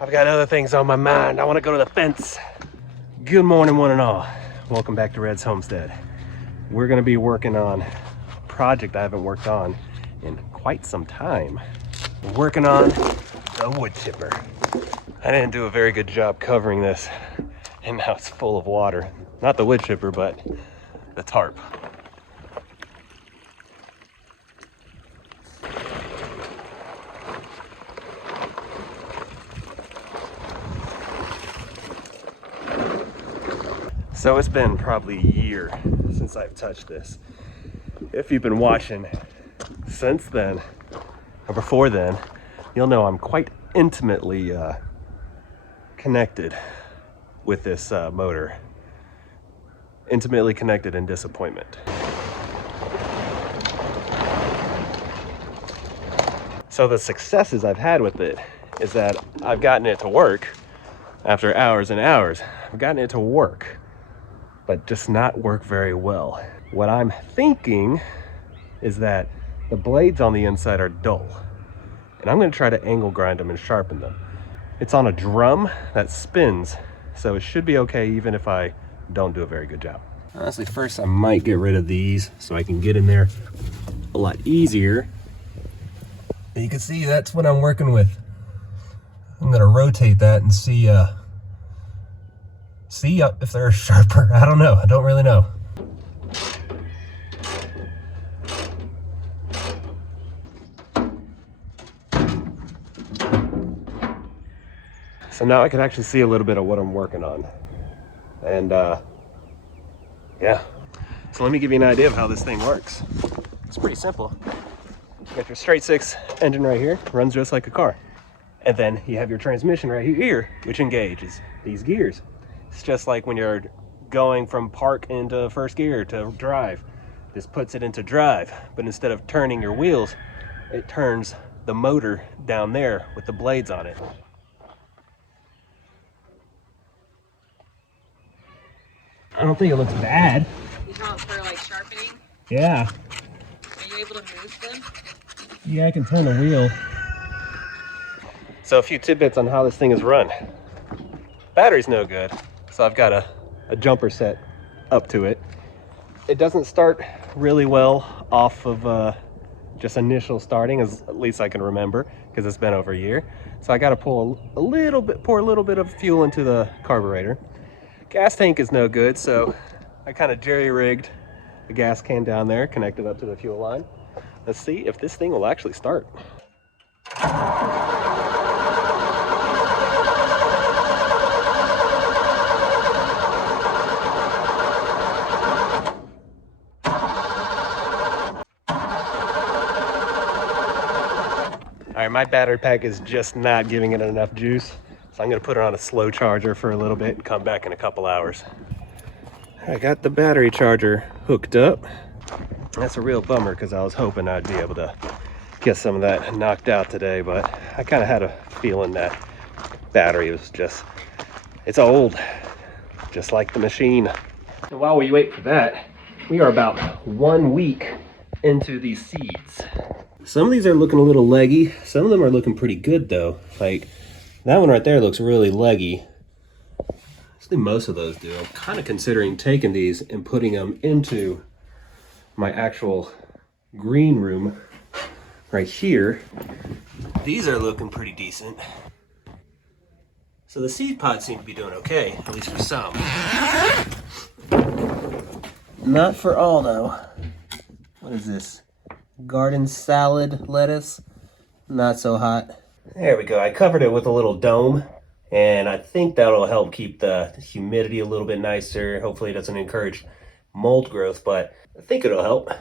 I've got other things on my mind. I want to go to the fence. Good morning, one and all. Welcome back to Red's Homestead. We're going to be working on a project I haven't worked on in quite some time. We're working on the wood chipper. I didn't do a very good job covering this, and now it's full of water. Not the wood chipper, but the tarp. So it's been probably a year since I've touched this. If you've been watching since then, or before then, you'll know I'm quite intimately connected with this motor. Intimately connected in disappointment. So the successes I've had with it is that I've gotten it to work after hours and hours. I've gotten it to work, but just not work very well. What I'm thinking is that the blades on the inside are dull, and I'm gonna try to angle grind them and sharpen them. It's on a drum that spins, so it should be okay even if I don't do a very good job. Honestly, first I might get rid of these so I can get in there a lot easier. And you can see that's what I'm working with. I'm gonna rotate that and see if they're sharper. I don't know. I don't really know. So now I can actually see a little bit of what I'm working on. And yeah. So let me give you an idea of how this thing works. It's pretty simple. You got your straight six engine right here, runs just like a car. And then you have your transmission right here, which engages these gears. It's just like when you're going from park into first gear to drive. This puts it into drive, but instead of turning your wheels, it turns the motor down there with the blades on it. I don't think it looks bad. You want for like sharpening? Yeah. Are you able to move them? Yeah, I can turn the wheel. So a few tidbits on how this thing is run. Battery's no good, so I've got a jumper set up to it. It doesn't start really well off of just initial starting, as at least I can remember, because it's been over a year. So I got to pour a little bit of fuel into the carburetor. Gas tank is no good, so I kind of jerry-rigged the gas can down there, connected up to the fuel line. Let's see if this thing will actually start. All right, my battery pack is just not giving it enough juice, so I'm gonna put it on a slow charger for a little bit and come back in a couple hours. I got the battery charger hooked up. That's a real bummer because I was hoping I'd be able to get some of that knocked out today, but I kind of had a feeling that battery was it's old, just like the machine. And while we wait for that, we are about 1 week into these seeds. Some of these are looking a little leggy. Some of them are looking pretty good though. Like that one right there looks really leggy. I think most of those do. I'm kind of considering taking these and putting them into my actual green room right here. These are looking pretty decent. So the seed pods seem to be doing okay, at least for some. Not for all though. What is this? Garden salad lettuce? Not so hot. There we go. I covered it with a little dome, and I think that'll help keep the humidity a little bit nicer. Hopefully it doesn't encourage mold growth, but I think it'll help.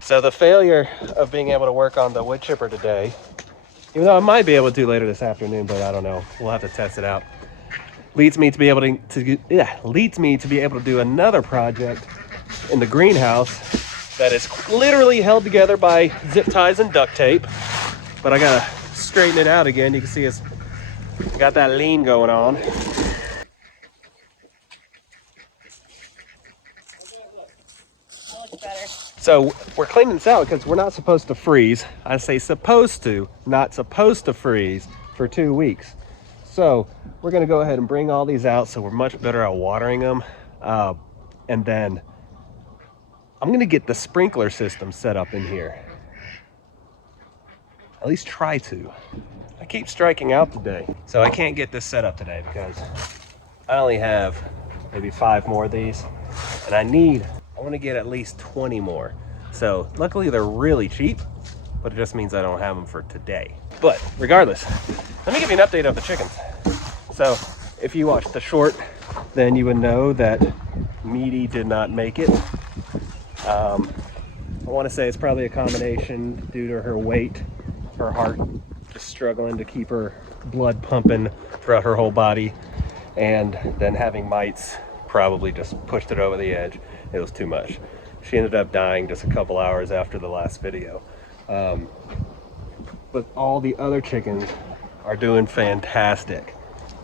So the failure of being able to work on the wood chipper today, even though I might be able to do later this afternoon, but I don't know, we'll have to test it out, leads me to be able to do another project in the greenhouse that is literally held together by zip ties and duct tape. But I gotta straighten it out again. You can see it's got that lean going on. Much better. So we're cleaning this out because we're not supposed to freeze. I say supposed to, not supposed to freeze for 2 weeks. So we're gonna go ahead and bring all these out so we're much better at watering them. And then I'm gonna get the sprinkler system set up in here. At least try to. I keep striking out today. So I can't get this set up today because I only have maybe 5 more of these. And I want to get at least 20 more. So luckily they're really cheap, but it just means I don't have them for today. But regardless, let me give you an update of the chickens. So if you watched the short, then you would know that Meaty did not make it. I want to say it's probably a combination due to her weight, her heart just struggling to keep her blood pumping throughout her whole body, and then having mites probably just pushed it over the edge. It was too much. She ended up dying just a couple hours after the last video. But all the other chickens are doing fantastic.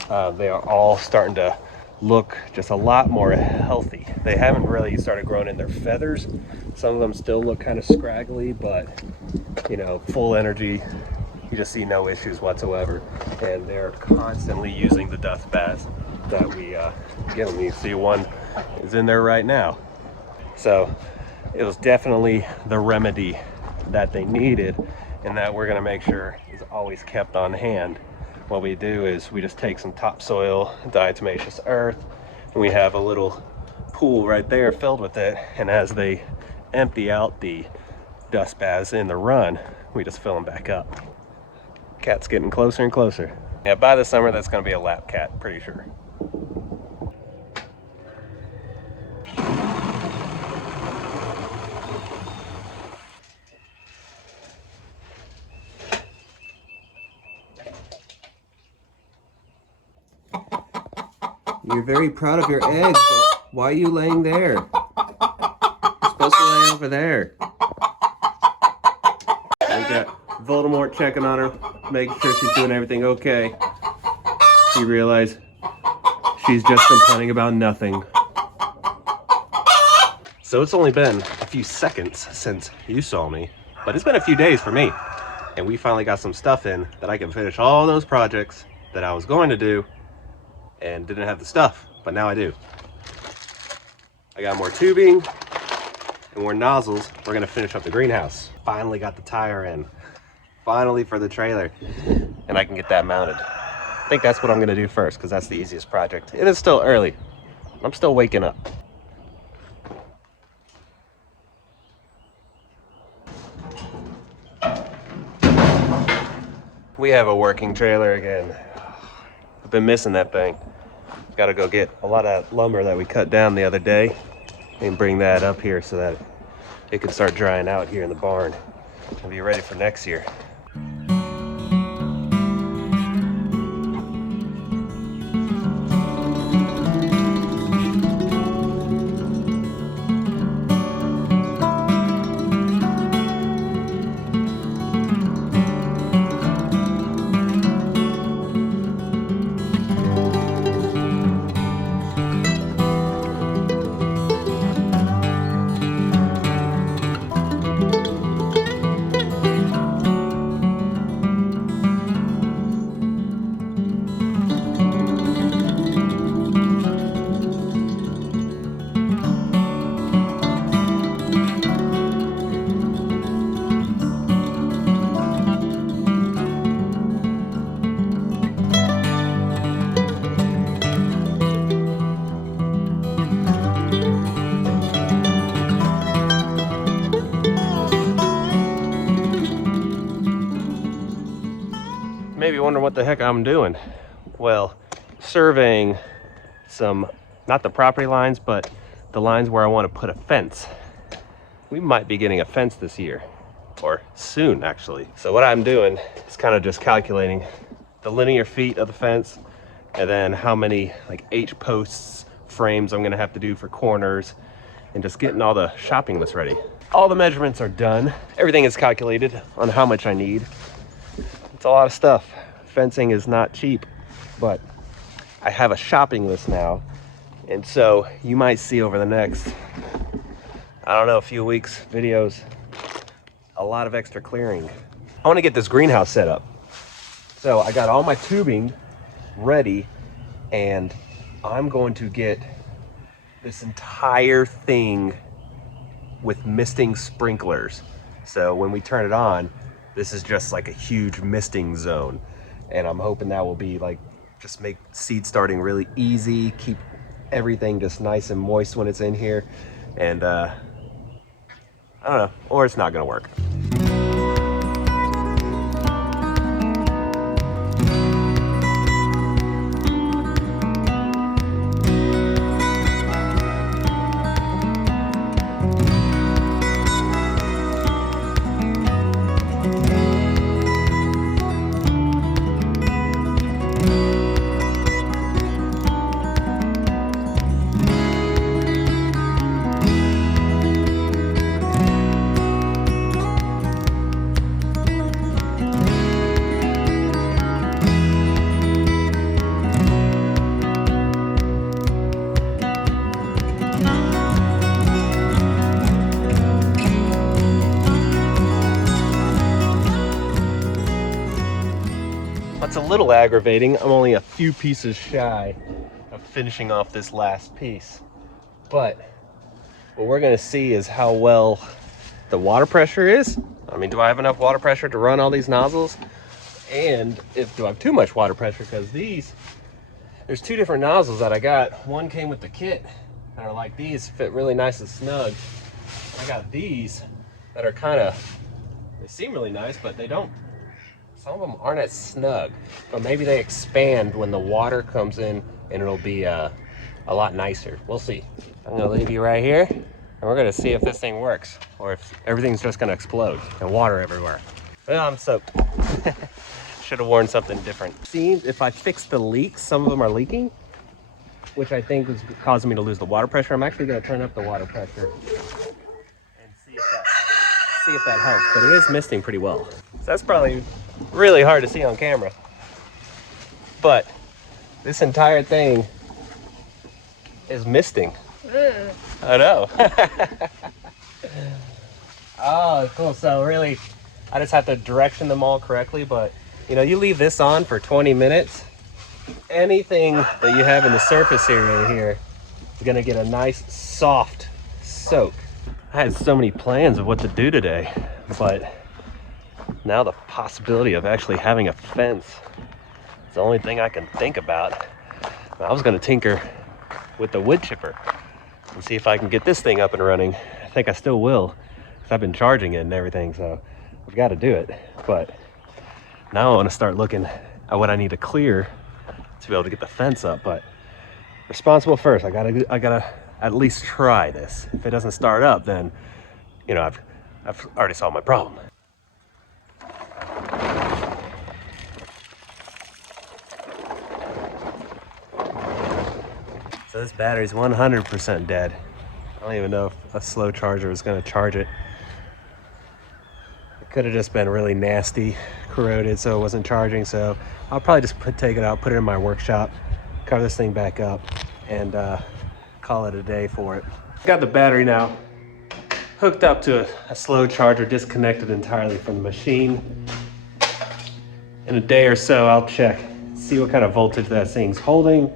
They are all starting to look just a lot more healthy. They haven't really started growing in their feathers. Some of them still look kind of scraggly, but you know, full energy. You just see no issues whatsoever. And they're constantly using the dust baths that we give them. You see one is in there right now. So it was definitely the remedy that they needed, and that we're gonna make sure is always kept on hand. What we do is we just take some topsoil, diatomaceous earth, and we have a little pool right there filled with it. And as they empty out the dust baths in the run, we just fill them back up. Cat's getting closer and closer. Yeah, by the summer, that's gonna be a lap cat, pretty sure. You're very proud of your eggs, but why are you laying there? You're supposed to lay over there. We got Voldemort checking on her, making sure she's doing everything okay. You realize she's just complaining about nothing. So it's only been a few seconds since you saw me, but it's been a few days for me. And we finally got some stuff in that I can finish all those projects that I was going to do and didn't have the stuff, but now I do. I got more tubing and more nozzles. We're gonna finish up the greenhouse. Finally got the tire in. Finally for the trailer. And I can get that mounted. I think that's what I'm gonna do first, because that's the easiest project. It is still early. I'm still waking up. We have a working trailer again. I've been missing that thing. Got to go get a lot of lumber that we cut down the other day and bring that up here so that it can start drying out here in the barn and be ready for next year. Maybe wondering what the heck I'm doing. Well, surveying some, not the property lines, but the lines where I want to put a fence. We might be getting a fence this year, or soon actually. So what I'm doing is kind of just calculating the linear feet of the fence, and then how many like H posts, frames I'm gonna have to do for corners, and just getting all the shopping list ready. All the measurements are done. Everything is calculated on how much I need. It's a lot of stuff. Fencing is not cheap, but I have a shopping list now. And so you might see over the next, I don't know, a few weeks, videos, a lot of extra clearing. I want to get this greenhouse set up. So I got all my tubing ready, and I'm going to get this entire thing with misting sprinklers. So when we turn it on, this is just like a huge misting zone. And I'm hoping that will be like, just make seed starting really easy, keep everything just nice and moist when it's in here. And I don't know, or it's not gonna work. It's a little aggravating. I'm only a few pieces shy of finishing off this last piece. But what we're gonna see is how well the water pressure is. I mean, do I have enough water pressure to run all these nozzles? And do I have too much water pressure? Because there's two different nozzles that I got. One came with the kit that are like these, fit really nice and snug. I got these that are they seem really nice, but they don't. Some of them aren't as snug, but maybe they expand when the water comes in and it'll be a lot nicer. We'll see. I'm gonna leave you right here and we're gonna see if this thing works or if everything's just gonna explode and water everywhere. Well, I'm soaked. Should have worn something different. Seems if I fix the leaks, some of them are leaking, which I think was causing me to lose the water pressure. I'm actually gonna turn up the water pressure and see if that helps, but it is misting pretty well. So that's probably really hard to see on camera, but this entire thing is misting. I know. Oh, cool. So really, I just have to direction them all correctly, but you know, you leave this on for 20 minutes, anything that you have in the surface area here is gonna get a nice soft soak. I had so many plans of what to do today, but now the possibility of actually having a fence is the only thing I can think about. I was gonna tinker with the wood chipper and see if I can get this thing up and running. I think I still will, because I've been charging it and everything, so I've got to do it. But now I want to start looking at what I need to clear to be able to get the fence up. But responsible first. I gotta at least try this. If it doesn't start up, then you know I've already solved my problem. So this battery's 100% dead. I don't even know if a slow charger is going to charge it. It could have just been really nasty, corroded, so it wasn't charging. So I'll probably just take it out, put it in my workshop, cover this thing back up, and call it a day for it. Got the battery now hooked up to a slow charger, disconnected entirely from the machine. In a day or so, I'll check, see what kind of voltage that thing's holding.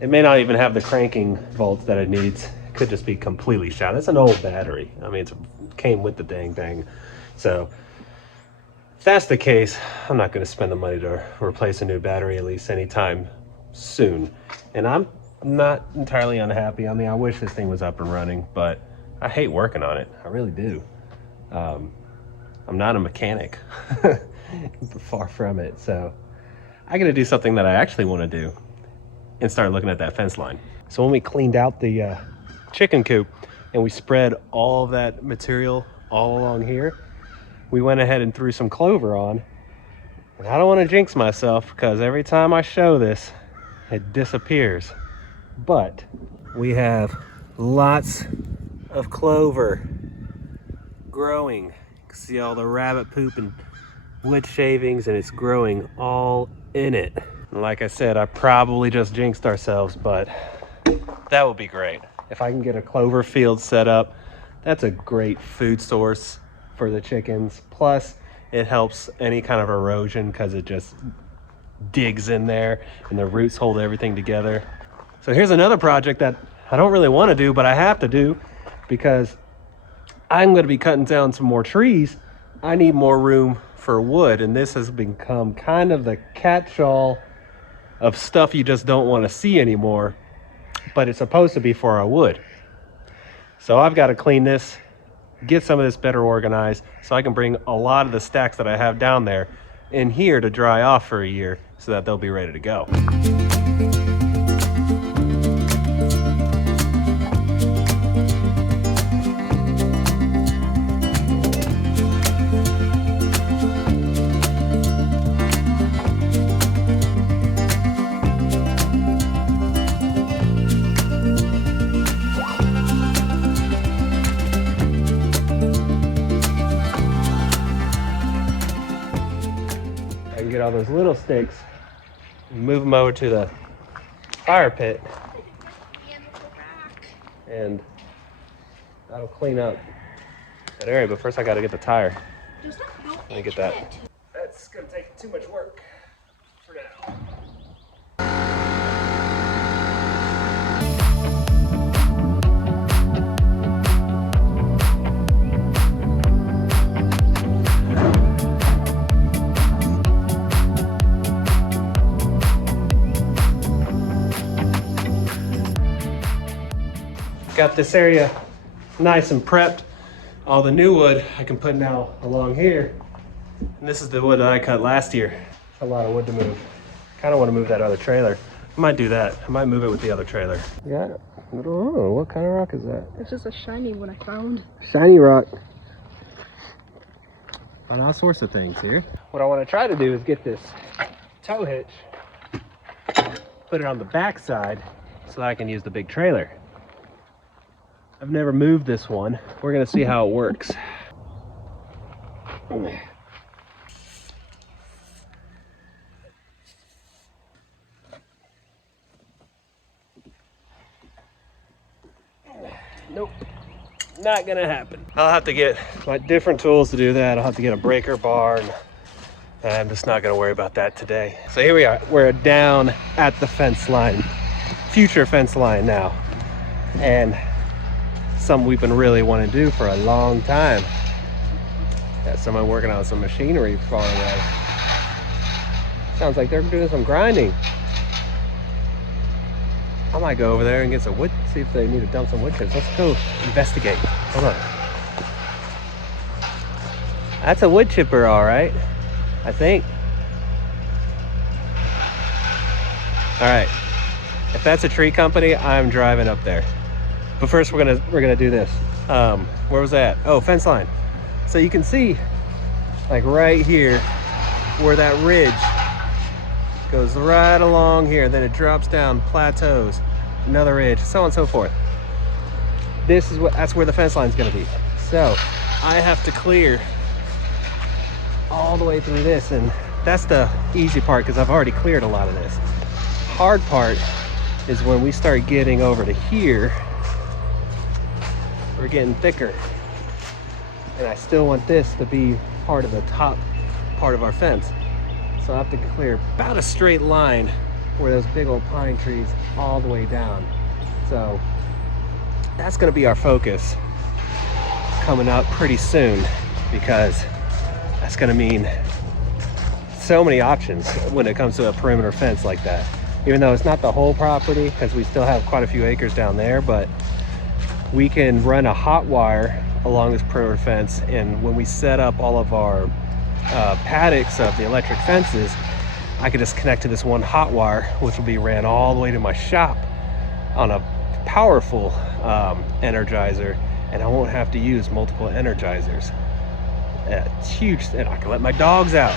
It may not even have the cranking volts that it needs. It could just be completely shot. It's an old battery. I mean, it came with the dang thing. So if that's the case, I'm not going to spend the money to replace a new battery, at least anytime soon. And I'm not entirely unhappy. I mean, I wish this thing was up and running, but I hate working on it. I really do. I'm not a mechanic. Far from it. So I got to do something that I actually want to do and start looking at that fence line. So when we cleaned out the chicken coop and we spread all of that material all along here, we went ahead and threw some clover on. And I don't want to jinx myself because every time I show this, it disappears. But we have lots of clover growing. You can see all the rabbit poop and wood shavings, and it's growing all in it. Like I said, I probably just jinxed ourselves, but that would be great. If I can get a clover field set up, That's a great food source for the chickens. Plus, it helps any kind of erosion because it just digs in there and the roots hold everything together. So here's another project that I don't really want to do, but I have to do because I'm going to be cutting down some more trees. I need more room for wood, and this has become kind of the catch-all of stuff you just don't want to see anymore, but it's supposed to be for our wood. So I've got to clean this, get some of this better organized so I can bring a lot of the stacks that I have down there in here to dry off for a year so that they'll be ready to go. Get all those little sticks and move them over to the fire pit, and that'll clean up that area. But first I got to get the tire. Let me get that. That's gonna take too much work for now. Got this area nice and prepped. All the new wood I can put now along here. And this is the wood that I cut last year. It's a lot of wood to move. Kind of want to move that other trailer. I might do that. I might move it with the other trailer. Yeah, I don't know. What kind of rock is that? It's just a shiny one I found. Shiny rock. On all sorts of things here. What I want to try to do is get this tow hitch, put it on the back side so that I can use the big trailer. I've never moved this one. We're gonna see how it works. Nope, not gonna happen. I'll have to get my different tools to do that. I'll have to get a breaker bar, and I'm just not gonna worry about that today. So here we are, we're down at the fence line, future fence line now. And something we've been really wanting to do for a long time. Got someone working on some machinery far away. Sounds like they're doing some grinding. I might go over there and get some wood, see if they need to dump some wood chips. Let's go investigate. Hold on. That's a wood chipper, all right, I think. All right, if that's a tree company, I'm driving up there. But first we're gonna do this. Where was that? Oh, fence line. So you can see, like right here, where that ridge goes right along here, then it drops down, plateaus, another ridge, so on and so forth. That's where the fence line is gonna be. So I have to clear all the way through this, and that's the easy part because I've already cleared a lot of this. Hard part is when we start getting over to here. We're getting thicker, and I still want this to be part of the top part of our fence. So I have to clear about a straight line where those big old pine trees all the way down. So that's gonna be our focus coming up pretty soon, because that's gonna mean so many options when it comes to a perimeter fence like that. Even though it's not the whole property, because we still have quite a few acres down there, but we can run a hot wire along this perimeter fence, and when we set up all of our paddocks of the electric fences, I could just connect to this one hot wire, which will be ran all the way to my shop on a powerful energizer, and I won't have to use multiple energizers. It's huge, and I can let my dogs out.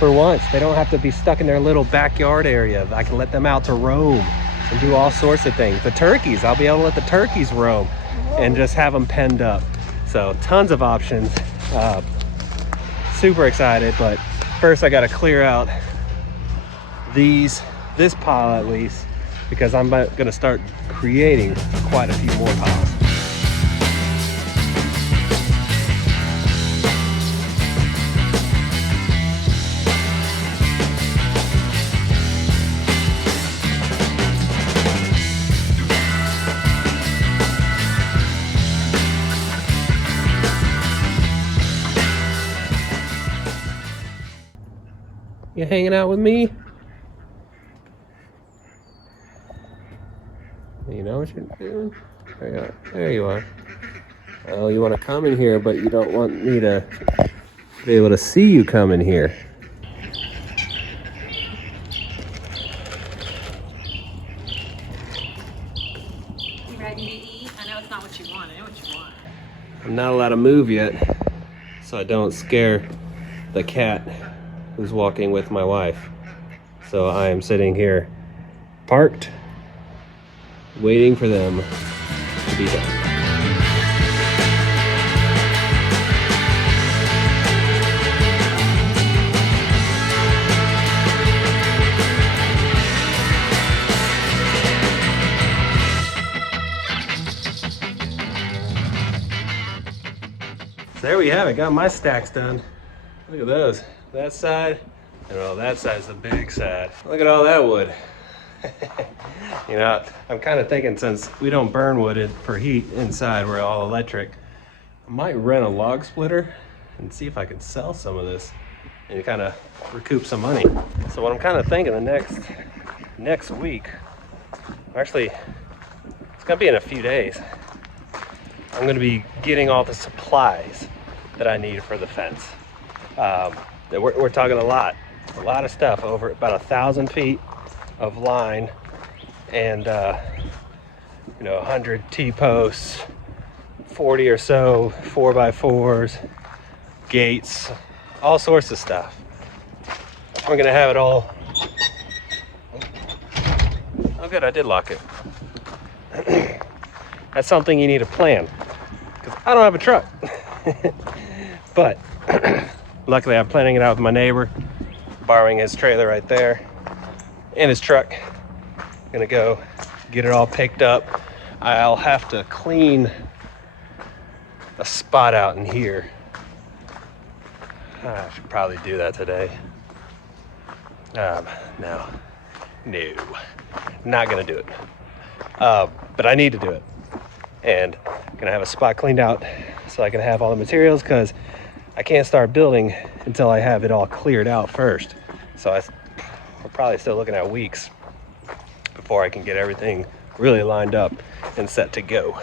For once, they don't have to be stuck in their little backyard area. I can let them out to roam and do all sorts of things. The turkeys, I'll be able to let the turkeys roam and just have them penned up. So tons of options. Super excited, but first I got to clear out this pile at least, because I'm going to start creating quite a few more piles. You hanging out with me? You know what you're doing? There you are. Oh, you want to come in here, but you don't want me to be able to see you come in here. You ready to eat? I know it's not what you want. I know what you want. I'm not allowed to move yet, so I don't scare the cat who's walking with my wife. So I am sitting here parked, waiting for them to be done. So there we have it, got my stacks done. Look at those, that side, and well, that side's the big side. Look at all that wood. You know, I'm kind of thinking since we don't burn wood for heat inside, we're all electric, I might rent a log splitter and see if I can sell some of this and kind of recoup some money. So what I'm kind of thinking the next week, actually, it's gonna be in a few days, I'm gonna be getting all the supplies that I need for the fence. We're talking a lot of stuff, over about 1,000 feet of line, and 100 T-posts, 40 or so 4x4s, gates, all sorts of stuff. We're gonna have it all. Oh good, I did lock it. That's something you need to plan, because I don't have a truck. But luckily I'm planning it out with my neighbor, borrowing his trailer right there and his truck. Gonna go get it all picked up. I'll have to clean a spot out in here. I should probably do that today. No, not gonna do it. But I need to do it. And I'm gonna have a spot cleaned out so I can have all the materials, because I can't start building until I have it all cleared out first. So we're probably still looking at weeks before I can get everything really lined up and set to go.